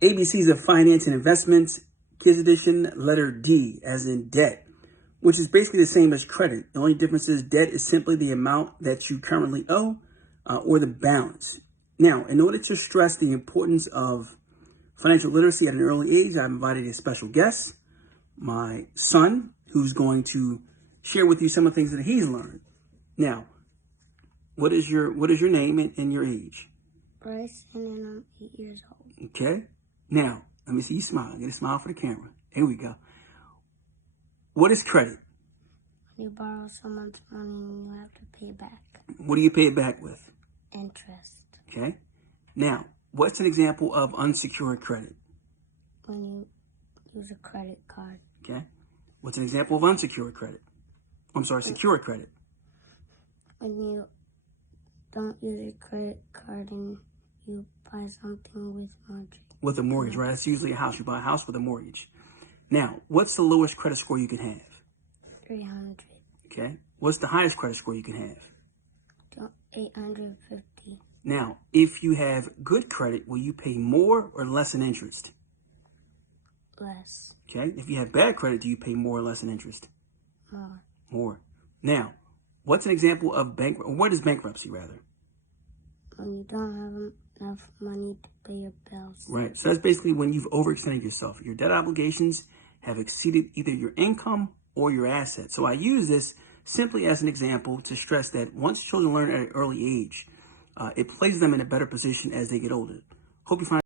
ABCs of Finance and Investments, Kids Edition, letter D, as in debt, which is basically the same as credit. The only difference is debt is simply the amount that you currently owe or the balance. Now, in order to stress the importance of financial literacy at an early age, I've invited a special guest, my son, who's going to share with you some of the things that he's learned. Now, what is your name and your age? Bryce, and I'm 8 years old. Okay. Now, let me see you smile. Get a smile for the camera. Here we go. What is credit? When you borrow someone's money and you have to pay back. What do you pay it back with? Interest. Okay. Now, what's an example of unsecured credit? When you use a credit card. Okay. What's an example of unsecured credit? I'm sorry, secured credit. When you don't use a credit card and you buy something with mortgage. With a mortgage, right? That's usually a house. You buy a house with a mortgage. Now, what's the lowest credit score you can have? 300. Okay. What's the highest credit score you can have? 850. Now, if you have good credit, will you pay more or less in interest? Less. Okay. If you have bad credit, do you pay more or less in interest? More. More. Now, what's an example of what is bankruptcy, rather? When you don't have enough money to pay your bills. Right. So that's basically when you've overextended yourself. Your debt obligations have exceeded either your income or your assets. So I use this simply as an example to stress that once children learn at an early age, it places them in a better position as they get older. Hope you find